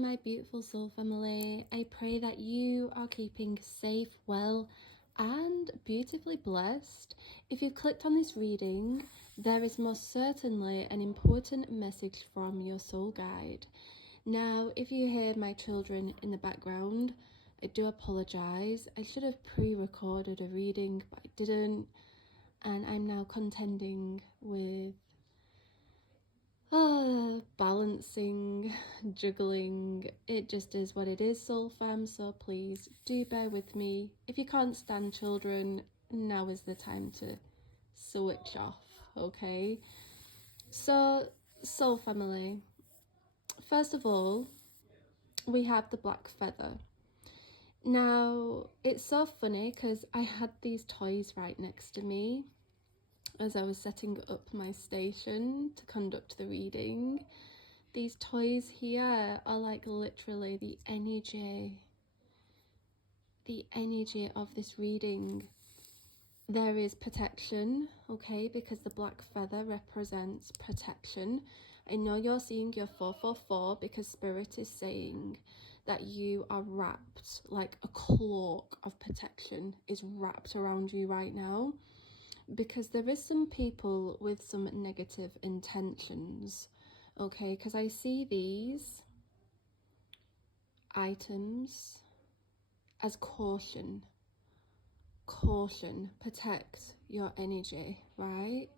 my beautiful soul family. I pray that you are keeping safe, well, and beautifully blessed. If you've clicked on this reading, there is most certainly an important message from your soul guide. Now, if you hear my children in the background, I do apologise. I should have pre-recorded a reading, but I didn't, and I'm now contending with balancing, juggling. It just is what it is, soul fam, so please do bear with me. If you can't stand children, now is the time to switch off, okay? So, soul family, first of all, we have the black feather. Now, it's so funny because I had these toys right next to me as I was setting up my station to conduct the reading. These toys here are like literally the energy of this reading. There is protection, okay, because the black feather represents protection. I know you're seeing your 444 because Spirit is saying that you are wrapped, like a cloak of protection is wrapped around you right now, because there is some people with some negative intentions, okay, because I see these items as caution, protect your energy, right?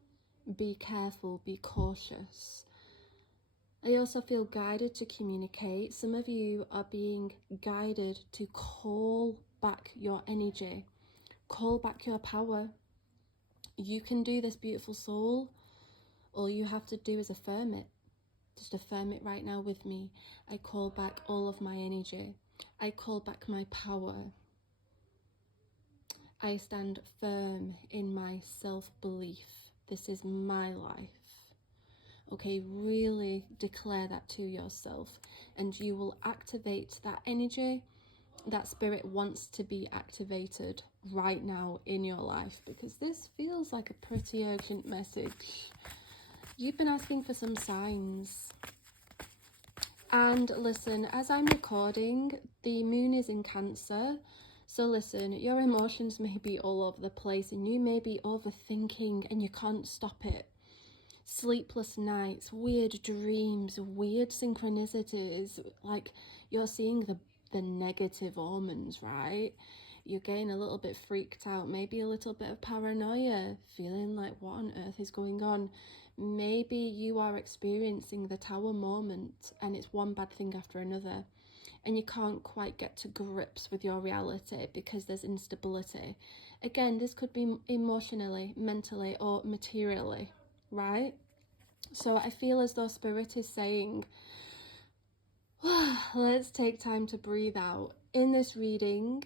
Be careful, be cautious. I also feel guided to communicate. Some of you are being guided to call back your energy, call back your power. You can do this, beautiful soul. All you have to do is affirm it. Just affirm it right now with me. I call back all of my energy. I call back my power. I stand firm in my self-belief. This is my life. Okay, really declare that to yourself, and you will activate that energy that Spirit wants to be activated right now in your life, because this feels like a pretty urgent message. You've been asking for some signs. And listen, as I'm recording, the moon is in Cancer. So listen, your emotions may be all over the place and you may be overthinking and you can't stop it. Sleepless nights, weird dreams, weird synchronicities, like you're seeing the negative omens, right? You're getting a little bit freaked out, maybe a little bit of paranoia, feeling like what on earth is going on. Maybe you are experiencing the tower moment and it's one bad thing after another and you can't quite get to grips with your reality because there's instability. Again, this could be emotionally, mentally, or materially, right? So I feel as though Spirit is saying, let's take time to breathe out. In this reading,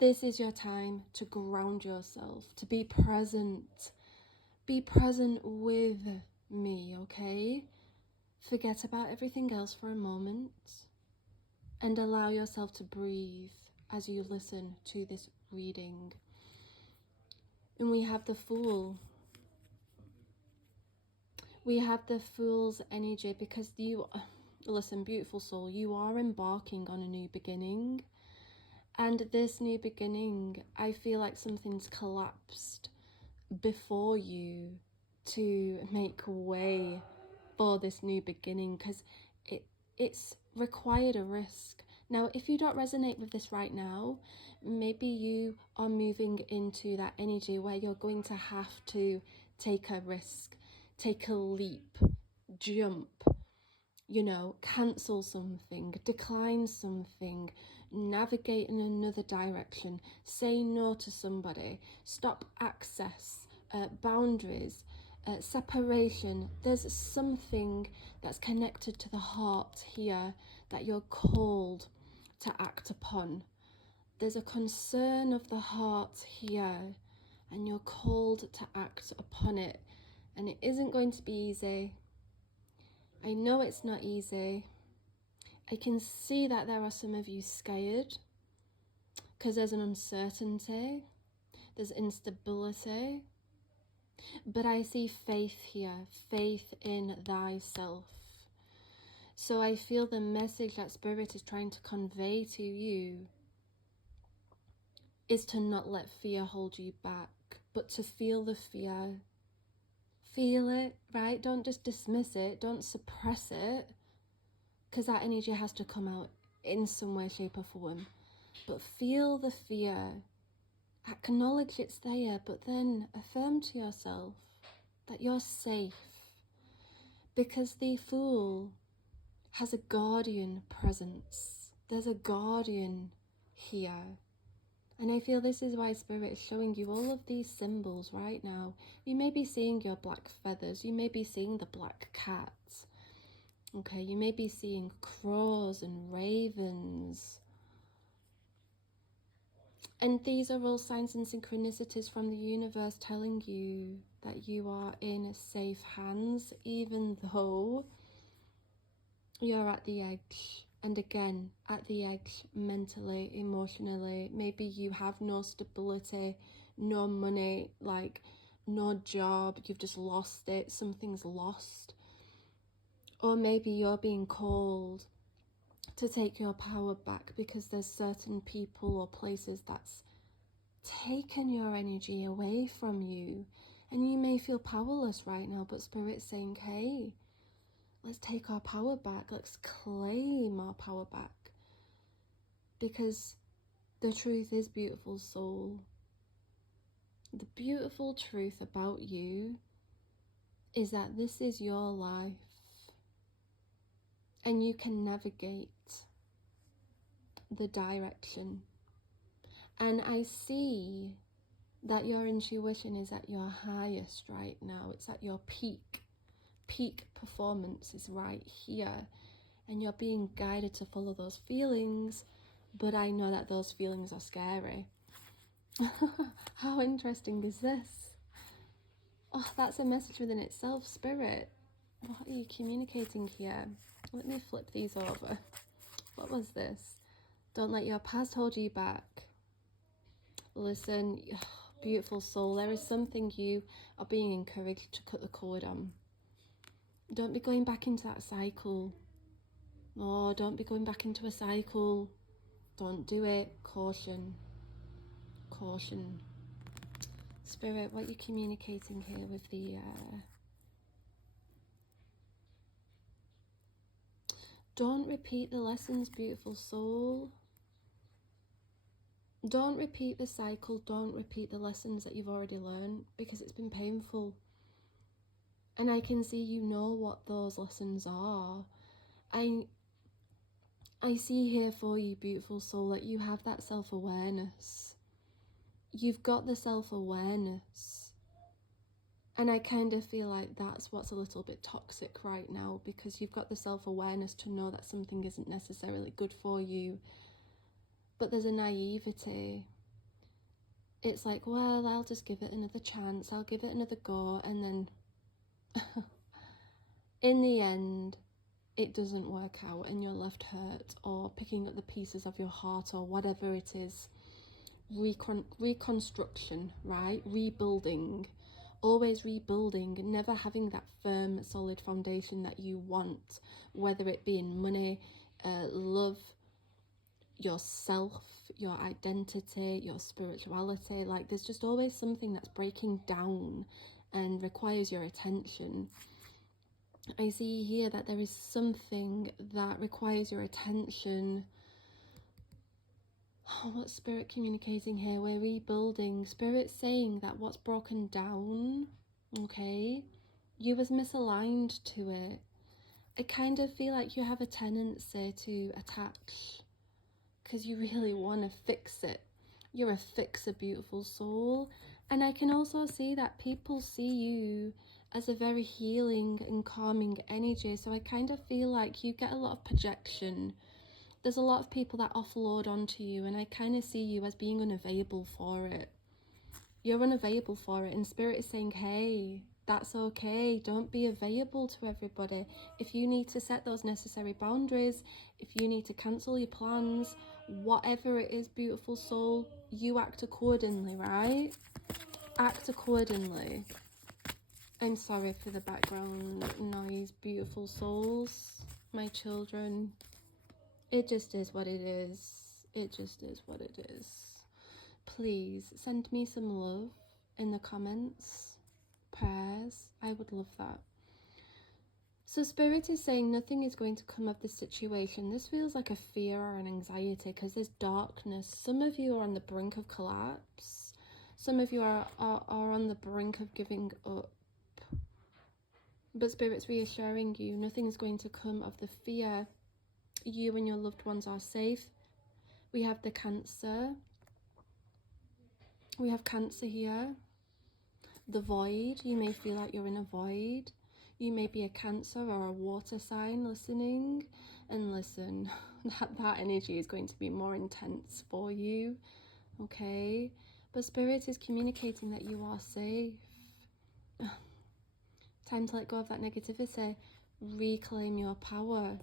this is your time to ground yourself, to be present. Be present with me, okay? Forget about everything else for a moment and allow yourself to breathe as you listen to this reading. And we have the Fool. We have the Fool's energy because listen, beautiful soul, you are embarking on a new beginning. And this new beginning, I feel like something's collapsed before you to make way for this new beginning, because it's required a risk. Now, if you don't resonate with this right now, maybe you are moving into that energy where you're going to have to take a risk, take a leap, jump, cancel something, decline something, navigate in another direction, say no to somebody, stop access, boundaries, separation. There's something that's connected to the heart here that you're called to act upon. There's a concern of the heart here and you're called to act upon it, and it isn't going to be easy. I know it's not easy. I can see that there are some of you scared because there's an uncertainty, there's instability, but I see faith here, faith in thyself. So I feel the message that Spirit is trying to convey to you is to not let fear hold you back, but to feel the fear. Feel it, right? Don't just dismiss it. Don't suppress it, because that energy has to come out in some way, shape or form. But feel the fear. Acknowledge it's there, but then affirm to yourself that you're safe. Because the Fool has a guardian presence. There's a guardian here. And I feel this is why Spirit is showing you all of these symbols right now. You may be seeing your black feathers. You may be seeing the black cats. Okay, you may be seeing crows and ravens. And these are all signs and synchronicities from the universe telling you that you are in safe hands, even though you're at the edge. And again, at the edge, mentally, emotionally. Maybe you have no stability, no money, like no job, you've just lost it, something's lost. Or maybe you're being called to take your power back because there's certain people or places that's taken your energy away from you. And you may feel powerless right now, but Spirit's saying, hey, let's take our power back. Let's claim our power back. Because the truth is, beautiful soul, the beautiful truth about you is that this is your life. And you can navigate the direction. And I see that your intuition is at your highest right now. It's at your peak. Peak performance is right here. And you're being guided to follow those feelings. But I know that those feelings are scary. How interesting is this? Oh, that's a message within itself, Spirit. What are you communicating here? Let me flip these over. What was this? Don't let your past hold you back. Listen, beautiful soul, there is something you are being encouraged to cut the cord on. Don't be going back into that cycle. Oh, don't be going back into a cycle. Don't do it. Caution. Caution. Spirit, what you're communicating here with the... Don't repeat the lessons, beautiful soul. Don't repeat the cycle. Don't repeat the lessons that you've already learned, because it's been painful. And I can see you know what those lessons are. I see here for you, beautiful soul, that you have that self-awareness. You've got the self-awareness. And I kind of feel like that's what's a little bit toxic right now, because you've got the self-awareness to know that something isn't necessarily good for you. But there's a naivety. It's like, well, I'll just give it another chance. I'll give it another go. And then in the end, it doesn't work out and you're left hurt, or picking up the pieces of your heart, or whatever it is. Reconstruction, right? Rebuilding. Always rebuilding, never having that firm, solid foundation that you want, whether it be in money, love, yourself, your identity, your spirituality. Like, there's just always something that's breaking down and requires your attention. I see here that there is something that requires your attention. Oh, what's Spirit communicating here? We're rebuilding. Spirit's saying that what's broken down, okay, you was misaligned to it. I kind of feel like you have a tendency to attach because you really want to fix it. You're a fixer, beautiful soul. And I can also see that people see you as a very healing and calming energy. So I kind of feel like you get a lot of projection. There's a lot of people that offload onto you, and I kind of see you as being unavailable for it. You're unavailable for it, and Spirit is saying, hey, that's okay. Don't be available to everybody. If you need to set those necessary boundaries, if you need to cancel your plans, whatever it is, beautiful soul, you act accordingly, right? Act accordingly. I'm sorry for the background noise, beautiful souls. my children. It just is what it is. It just is what it is. Please send me some love in the comments, prayers. I would love that. So Spirit is saying nothing is going to come of this situation. This feels like a fear or an anxiety because there's darkness. Some of you are on the brink of collapse. Some of you are on the brink of giving up. But Spirit's reassuring you nothing's going to come of the fear. You and your loved ones are safe. We have the Cancer. We have Cancer here. The void. You may feel like you're in a void. You may be a Cancer or a water sign listening. And listen, that energy is going to be more intense for you. Okay? But Spirit is communicating that you are safe. Time to let go of that negativity. Reclaim your power.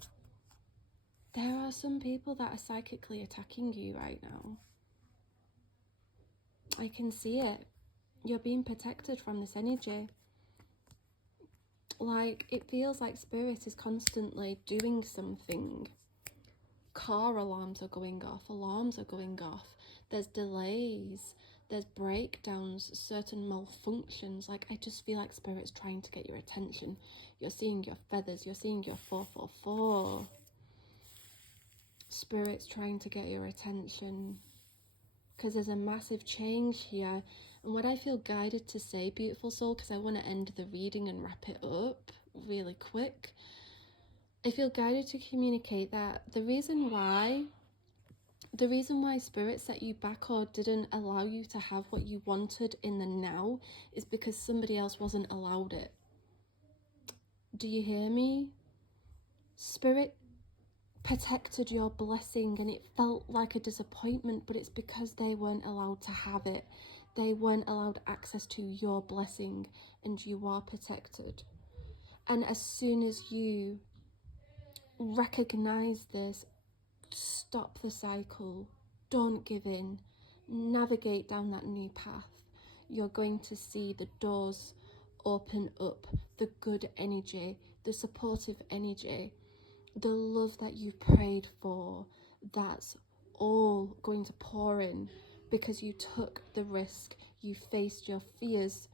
There are some people that are psychically attacking you right now. I can see it. You're being protected from this energy. Like, it feels like Spirit is constantly doing something. Car alarms are going off. Alarms are going off. There's delays. There's breakdowns. Certain malfunctions. Like, I just feel like Spirit's trying to get your attention. You're seeing your feathers. You're seeing your 444. Spirit's trying to get your attention. Because there's a massive change here. And what I feel guided to say, beautiful soul, because I want to end the reading and wrap it up really quick. I feel guided to communicate that the reason why Spirit set you back or didn't allow you to have what you wanted in the now is because somebody else wasn't allowed it. Do you hear me? Spirit protected your blessing and it felt like a disappointment, but it's because they weren't allowed to have it. They weren't allowed access to your blessing, and you are protected. And as soon as you recognize this, stop the cycle, don't give in, navigate down that new path. You're going to see the doors open up, the good energy, the supportive energy, the love that you've prayed for. That's all going to pour in because you took the risk, you faced your fears.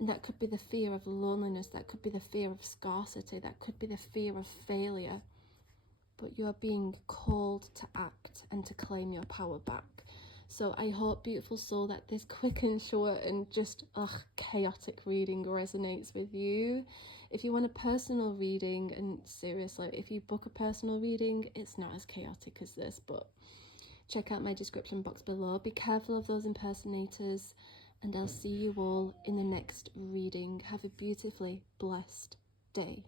And that could be the fear of loneliness, that could be the fear of scarcity, that could be the fear of failure. But you're being called to act and to claim your power back. So I hope, beautiful soul, that this quick and short and just chaotic reading resonates with you. If you want a personal reading, and seriously, if you book a personal reading, it's not as chaotic as this, but check out my description box below. Be careful of those impersonators, and I'll see you all in the next reading. Have a beautifully blessed day.